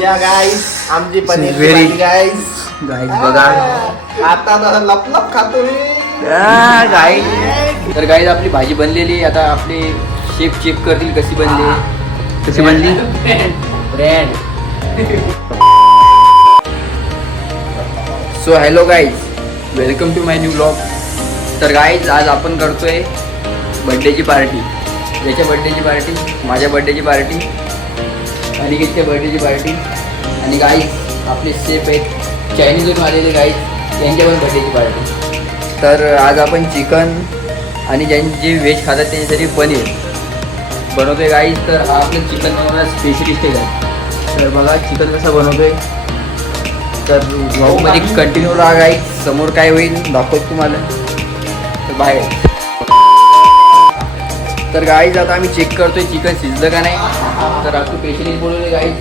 या गाईस आमची पनीर Very- गाईस guys बघा आता लप लप खातो मी गाईज. तर गाईज आपली भाजी बनलेली. आता आपले शेफ चेक करतील कशी बनली. कशी बनली brand. So hello guys, welcome to my new blog. तर गाईज आज आपण करतोय बड्डेची पार्टी. याच्या बड्डेची पार्टी, माझ्या बड्डेची पार्टी, अनिकेतच्या बड्डेची पार्टी. आणि गाईज आपले शेफ आहेत चायनीजवरून आलेले गाईज, त्यांच्या पण बड्डेची पार्टी. तर आज आपण चिकन आणि जे व्हेज खातात त्यांच्यासाठी पनीर बनवतोय गाईज. तर हा आपलं चिकन बनवण्याचा स्पेशलिस्ट आहे. तर बघा चिकन कसं बनवतोय. तर ब्लॉगमध्ये कंटिन्यू राहा गाईज, समोर काय होईल दाखवतो तुम्हाला. तर बाय. तर गाईज आता आम्ही चेक करतोय चिकन शिजलं का नाही. तर आपण स्पेशलिस्ट बोलवले guys.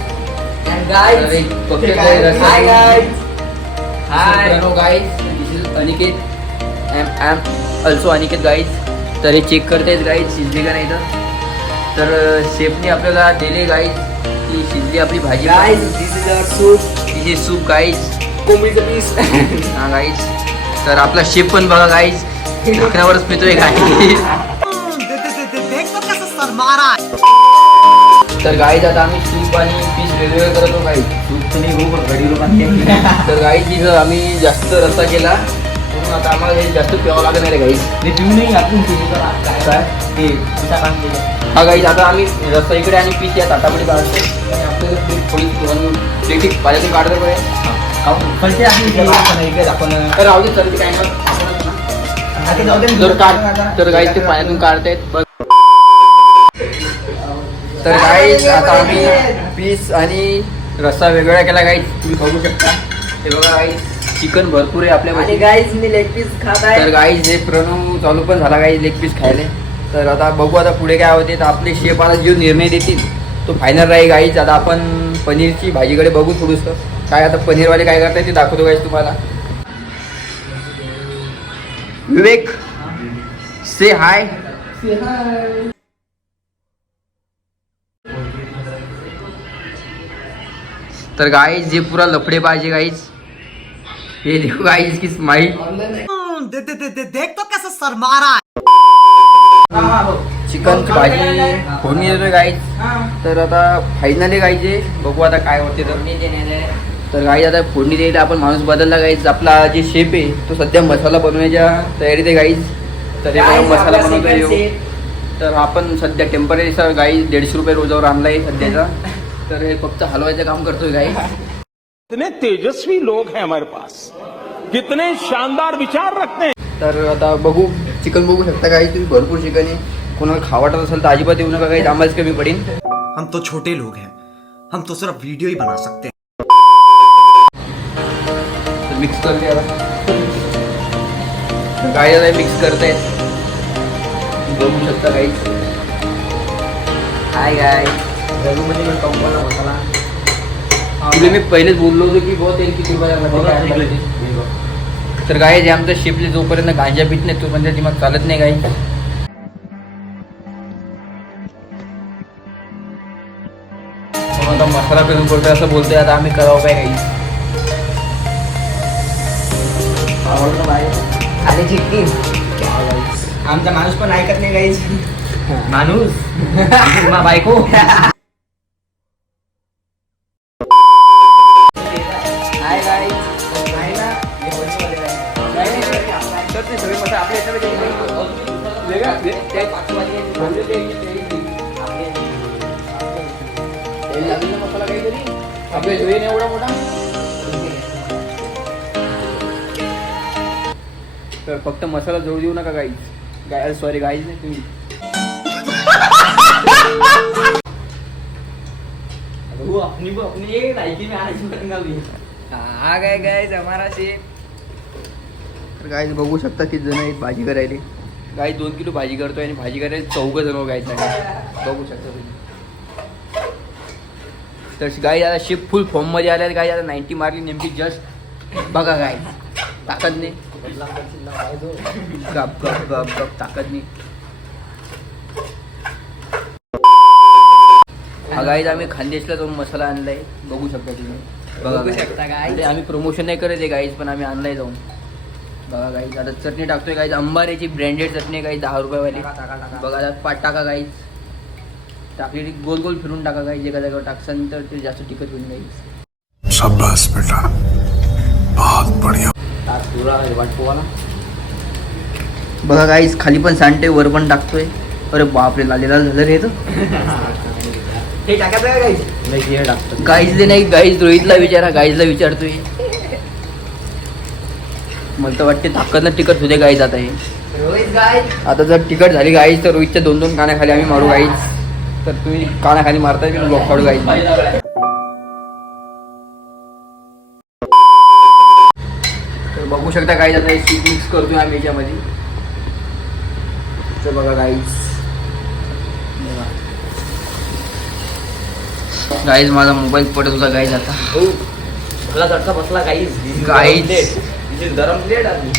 Aniket am also Aniket guys. तर हे चेक करतायत गाईज शिजली का नाही. तर शेफने आपल्याला दिले गाईज की शिजली आपली भाजी. Guys this is our soup. This is soup guys. कोंबडीचं पीस. हा गाईज. तर आपला शेफ पण बघा गाईज ढकण्यावरच पितोय गाईज. तर गाईज आता आम्ही सूप आणि पीस वेगवेगळं करतो गाईज. सूप तर नाही हो घडी लोकांनी. तर गाईज तिथं आम्ही जास्त रस्सा केला म्हणून आता आम्हाला हे जास्त प्यावं लागणार आहे गाईज. ते देऊ नाही आपण काय ते हा गाईज आता आम्ही रस्सा इकडे आणि पीस या ताटामध्ये काढतो. आणि आपल्याला प्लेट थोडी प्लेटिक पाण्यातून काढतो पाहिजे. आपण तर राहू दे सर काय जर काढ. तर गाईज ते पाण्यातून काढतायत बघ. तर गाईज आता आम्ही पीस आणि रस्सा वेगवेगळा केला गाईज. तुम्ही बघू शकता. हे बघा गाईज चिकन भरपूर आहे आपल्यामध्ये. गाईज मी लेग पीस खात आहे. तर गाईज हे प्रणव चालू पण झाला गाईज लेग पीस खायला. तर आता बघू आता पुढे काय होते. तर आपले शेफ आता जो निर्णय देतील तो फायनल राहील गाईज. आता आपण पनीरची भाजीकडे बघू थोडंसं. काय आता पनीरवाले काय करतात ते दाखवतो गाईज तुम्हाला. विवेक से हाय. तर गाईज जे पुरा लफडे पाहिजे गाईज. हे देखो गाईज की स्माइल. देख तो कैसे शर्मा रहा है. चिकनची भाजी फोडणी देतोय गाईज. तर आता फायनली गाईज बघू आता काय होते. तर गाईज आता फोडणी द्यायला आपण माणूस बदलला गाईज. आपला जे शेफ आहे तो सध्या मसाला बनवण्याच्या तयारीत आहे गाईज. तर हे बघा मसाला बनवतोय. तर आपण सध्या टेम्पररी सर गाईज 150 रुपये रोजावर आणलाय सध्याचा. तर हे फक्त हलवायचं काम करतोय गाईज. कितने तेजस्वी लोग हैं हमारे पास, कितने शानदार विचार रखते हैं. तर आता बघू चिकन बघू शकता गाईज तुम्ही. भरपूर चिकन आहे. कोणाला खावाटत असेल तर अजिबात येऊ नका गाईज, आम्हालाच कमी पडेल. हम तो छोटे लोग हैं, हम तो सिर्फ वीडियो ही बना सकते हैं. मिक्स करते आता. गाईज आता मिक्स करतायत बघू शकता गाईज. Hi guys. तुला मी पहिलेच बोललो होतो की बहुत तेल किती रुपयामध्ये. तर गाईज हे आमचं शिपले जोपर्यंत गांजा पीत नाही तोपर्यंत दिमाग चालत नाही गाईज. आता मसाला करून बोलतोय असं बोलतोय. आता आम्ही करावं काय गाईज. खाली चिक्की. आमचा माणूस पण ऐकत नाही गाईज. माणूस बायको. Hi guys. मसाला काहीतरी आपल्या जोईन एवढा मोठा. तर फक्त मसाला जोड देऊ नका गाईज. सॉरी गाईज नाही तुम्ही. हा काय गाईज हमारा शेफ. तर गाईज बघू शकता किती जण आहेत भाजी करायला. गाई 2 किलो भाजी करतोय आणि भाजी करायला 4 जण गाईज बघू शकता तुम्ही. तर गाई आता शिप फुल फॉर्म मध्ये आल्या. गाई आता 90 मारली नेमकी जस्ट. बघा गाई ताकद नाही. गप गप गप गप ताकद नाही. गाईज आम्ही खानदेशला जाऊन मसाला आणलाय, बघू शकता तुम्ही. बघा बघू guys. शकता guys. म्हणजे आम्ही प्रमोशन नाही करत आहे गाईज, पण आम्ही आणलाय जाऊन. बघा गाईज आता चटणी टाकतोय गाईज, अंबाऱ्याची ब्रँडेड चटणी गाईज 10 रुपयावाली. बघा आता पाट टाका गाईज, टाकलेली गोल गोल फिरून टाका गाईज, एका जागेवर टाकसान तर ते जास्त टिकत होईल गाईज. शाबाश बेटा, बहुत बढ़िया. बघा गाईज खाली पण सांडते, वर पण टाकतोय. अरे बापरे, लाल लाल झालं रे तो. हे टाकायचं का गाईज? नाही हे टाकतो. गाईजले नाही गाईज, रोहितला विचारा, गाईजला विचारतोय. मला तर वाटते ताकदनं तिकट होते गाईज आता हे. रोहित गाईज. आता जर तिकट झाली गाईज तर रोहितच्या 2-2 कानाखाली आम्ही मारू गाईज. तर तुम्ही कानाखाली मारताय की ब्लॉक काढू गाईज. तर बघू शकता गाईज आता हे सीट मिक्स करतोय आम्ही याच्यामध्ये. तर बघा गाईज, गाईज माझा मोबाईल पडत होता गाईज आता. मला झटका बसला गाईज. गाईज गरम प्लेट आली.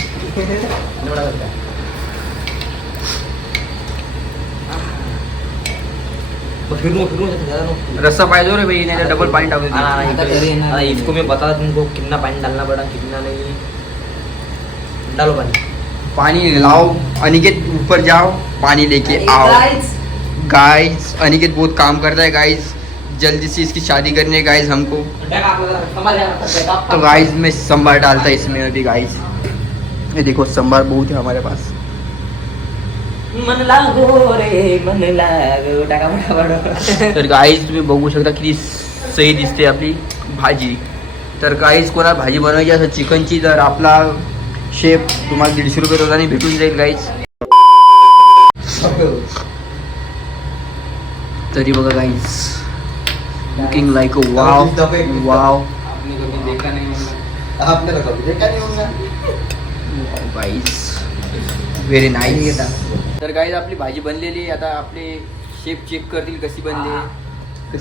रस्सा पाहिजे रे भाई, नाही डबल पाणी टाकू दे. इसको मैं बता तुमको कितना पानी डालना पड़ा, कितना नहीं. डालो पानी. पानी लाओ अनिकेत, ऊपर जाओ, पानी लेके आओ. गाइस अनिकेत बहुत काम करता है गाइस, जल्दी से इसकी शादी करनी है गाइस हमको. तो गाइस मैं संभार डालता है इसमें अभी गाइस. ये देखो संभार बहुत है हमारे पास. मन लागो रे मन लागो, टाका पटापट. तर गाइस तुम्ही बघू शकता किती सही दिसते आपली भाजी. तर गाइस कोणाला भाजी बनवायची असेल चिकनची, तर आपला शेफ तुम्हाला 150 रुपये रोजाने भेटून जाईल गाइस. तरी बघा गाइस, लुकिंग लाइक अ wow wow guys, very nice. तर गाइस आपली भाजी बनलेली. आता आपले शेफ चेक करतील कशी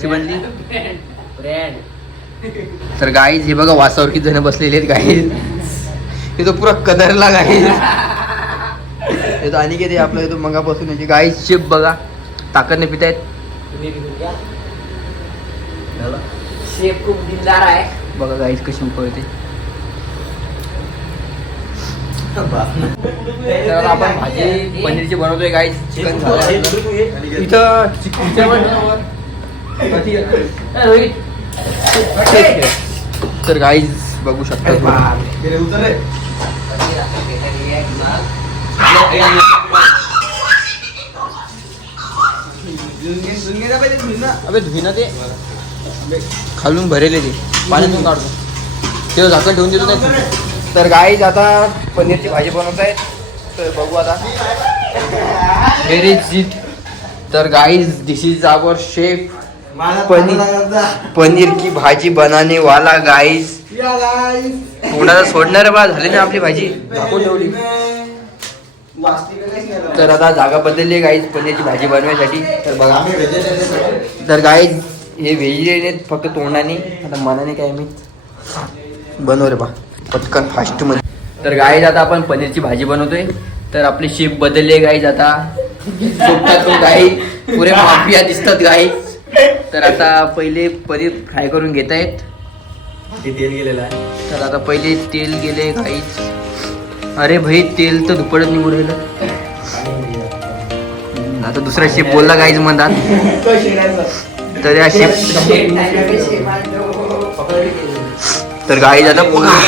बनली. तर गाइस हे बघा वासावर किती जण बसलेले आहेत गाइस. हे तो पुरा कदरला गाइस. हे तो अनिकेत आपला येतो मगापासून याची गाइस. शेफ बघा ताकदने पितायत. शेफ खूप दिलदार आहे. बघा गाइस कशी उकळते. तर आता आपण भाजी पनीरची बनवतोय गाइस. चिकन इथं तर गाइस बघू शकता. अबे धुईना ते खालून भरेले ते पाण्यातून काढतो ते झाकण ठेवून देतो नाही. तर गाईज आता पनीरची भाजी बनवत आहेत. तर बघू आता व्हेर इज इट. तर guys this is our chef. Paneer की भाजी बनाने वाला गाईज. कोणाला सोडणार बा, झाली ना आपली भाजी झाकून ठेवली. तर आता जागा बदलली गाईज पनीरची भाजी बनवायसाठी. तर बघा तर गाईज हे व्हेजिटेरियन फक्त तोंडाने, आता मनाने काय मी बनव रे बा पटकन फास्ट मध्ये. तर गाईज आता आपण पनीरची भाजी बनवतोय. तर आपले शेफ बदलले गाईज आता गाई पुरे माफिया दिसतात गाईज. तर आता पहिले पनीर फ्राय करून घेत आहेत. तेल गेलेलं आहे. तर आता पहिले तेल गेले गाईज. अरे भाई तेल तर दुपटच निघून राहिलं. आता दुसरा शेफ बोलला गाईज म्हणतात. तर या शेफ तर गाईज आता बघा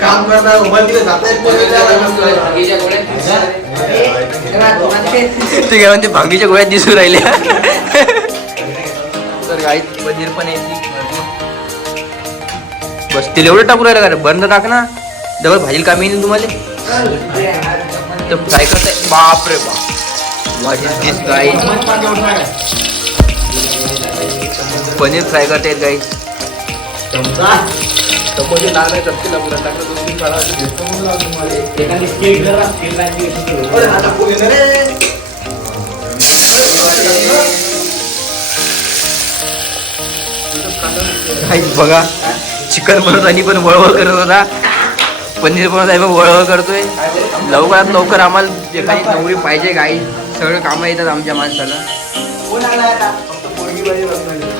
काम करणार ते काय म्हणते भांगीच्या गोळ्यात दिसून राहिल्या. तर गाईज पनीर पण येते बस. तेल एवढं टाकू राहिलं का रे, बंद टाक ना, डबल भाजीला कामी येईल तुम्हाला. तर फ्राय करताय. बाप रे बाप, दिस गाईज पनीर फ्राय करतायत गाईज. बघा चिकन बनवत आणि पण वळवळ करत होता. पनीर बनवत आहे पण वळवळ करतोय. लवकरात लवकर आम्हाला एखादी नवरी पाहिजे गाईज. सगळं कामं येतात आमच्या माणसाला.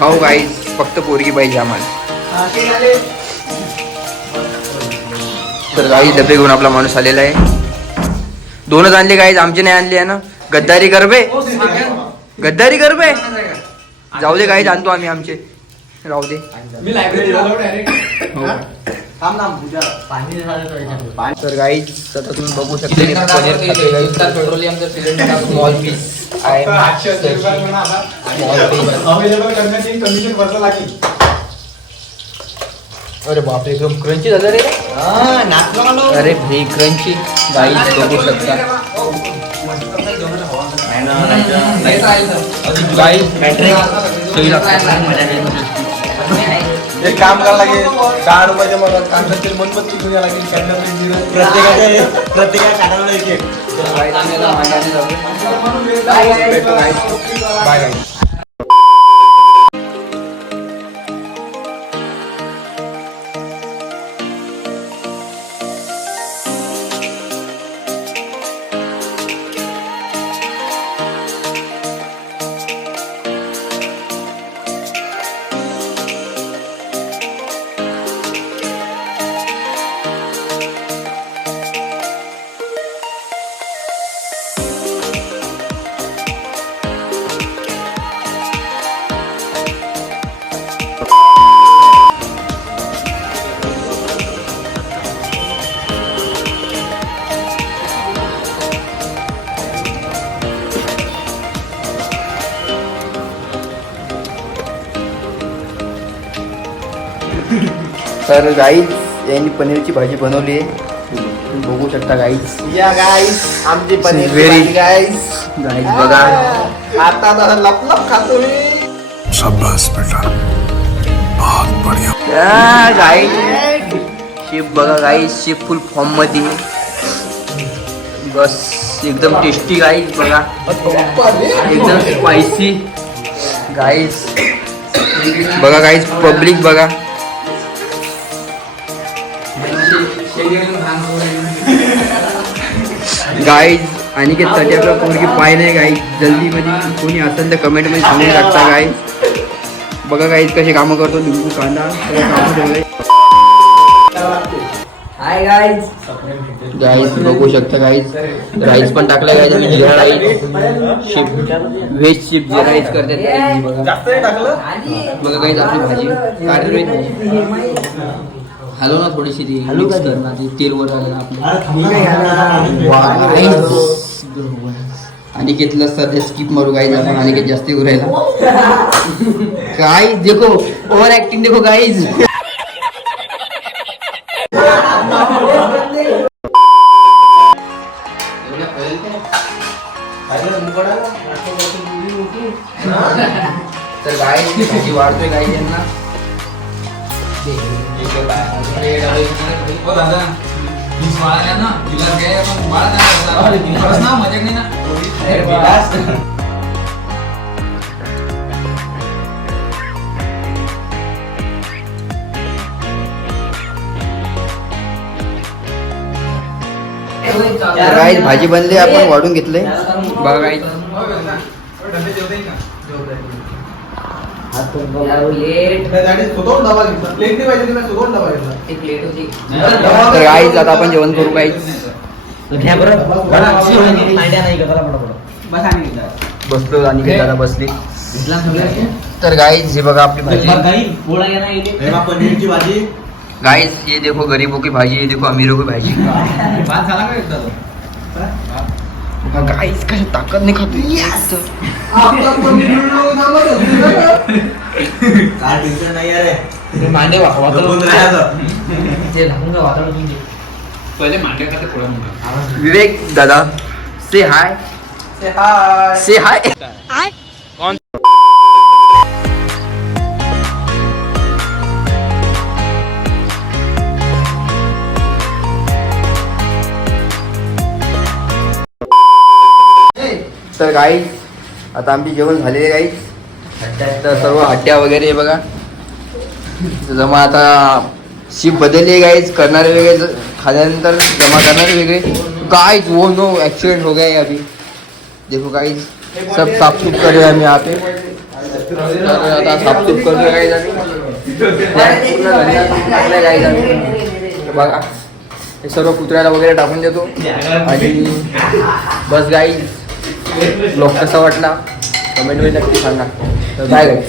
हो गाईज, फक्त पोरगी पाहिजे आम्हाला. तर गाई डबे घेऊन आपला माणूस आलेला आहे. 2च आणले गाईज, आमचे नाही आणले आहे ना. गद्दारी कर बे, गद्दारी कर बे. जाऊ दे गाईज, आणतो आम्ही आमचे, राहू दे. मी लायब्ररी तर गाईज आता तुम्ही बघू शकता पेट्रोलियमचं सिलेंडर स्मॉल पीस आहे. अरे बापरे, एकदम क्रंची झालं रे. अरे भाई क्रंची गाईज बघू शकता. गाईज एक काम करावं लागेल, 10 रुपयाच्या मग कांद्याचे मनपत्ती घेऊन यावं लागेल. प्रत्येकाच्या कानाला एक एक. Bye guys. तर गाईज यांनी पनीरची भाजी बनवली आहे, तुम्ही बघू शकता गाईज. या गाईस, आमची पनीर Very- गाईस. गाईज बघा. आता तर लपलप खातो मी. शाबाश बेटा, बहुत बढ़िया. गाईज शेफ बघा गाईज, शेफ फुल फॉर्म मध्ये. बस एकदम टेस्टी गाईज बघा, एकदम स्पायसी गाईज. बघा गाईज, पब्लिक बघा. गाईज अनिकेतसाठी आपला पोरगी पाय नाही गाईज. जल्दी मध्ये कोणी असेल तर कमेंट मध्ये सांगून टाकता गाईज. बघा गाईज कसे कामं करतो, लिंबू कांदा सगळं कामं ठेवलंय. Hi guys. गाईज बघू शकता गाईज, राईस पण टाकला गाईज. आणि जिरा राईस, शेप व्हेज शेप जे राईस करतात गाईज. बघा बघा गाईज आपली भाजी काढली. हॅलो ना थोडीशी ती मिक्स कर ना, ती तेल वर आलं आपलं. अनिकेतला सध्या स्किप मारू गाईज आपण, अनिकेत जास्त उरायला. गाईज देखो ओव्हर ऍक्टिंग देखो गाईज. तर गाईज भाजी वाढतोय गाईज यांना. गाईज भाजी बनली, आपण वाढून घेतले. बघा गाईज लेट तर गाईज आता आपण जेवण करू गाईज. बसलो अनिकेत दादा बसली. तर गाईज हे बघा आपली भाजी. पनीरची भाजी. गाइस ये देखो गरीबों की भाजी, ये देखो अमीरों की भाजी. गाइस कशी ताकद नाही खातो. मांडे विवेक दादा से हाय. से हाय. तर गाईज आता आमची जेवण झालेले गाईज. तर सर्व हट्ट्या वगैरे बघा जमा. आता शिप बदलली गाईज, करणारे वेगळे, खाल्यानंतर जमा करणारे वेगळे. गाईज वो नो ॲक्सिडेंट हो गया अभी. देखो गाइस सब साफ सुफ कर रहे हैं हम यहाँ पे. तर आता साफसूफ करतोय गाईज आम्ही. पूर्ण घरी टाकलंय गाईज आम्ही. तर बघा हे सर्व कुत्र्याला वगैरे टाकून देतो. आणि बस गाईज ब्लॉग कसा वाटला कमेंटमध्ये नक्की सांगा. तर बाय गाईज.